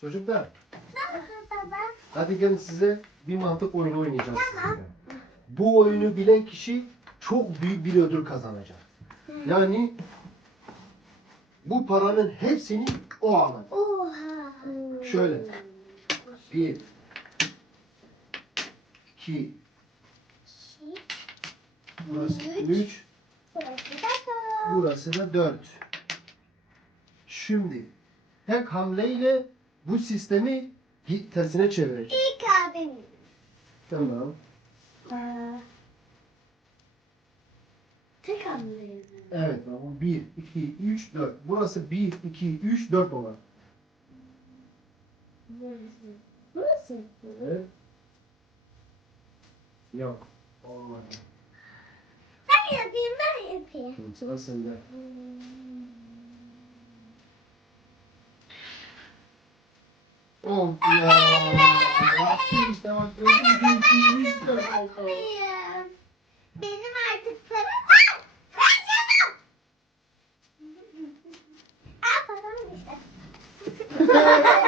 Çocuklar Baba. hadi gelin size bir mantık oyunu oynayacağız sizinle. Bu oyunu bilen kişi çok büyük bir ödül kazanacak. Yani bu paranın hepsini o alacak. Oha. Şöyle. Bir, iki, burası üç, burası da dört. Şimdi tek hamleyle bu sistemi tersine çevireceğiz. İlk abim. Tamam. Tek hamleyim. Evet tamam. 1, 2, 3, 4. Burası 1, 2, 3, 4 olan. Burası. Evet. Yok. Olmadı. Ben yapayım ben yapayım. Sıra sende. Of ya. Yaptım işte bak. gördün mü? 1, 2, 3, 4 oldu. Hayır. Benim artık param var. Kaçamam. Aa param işte.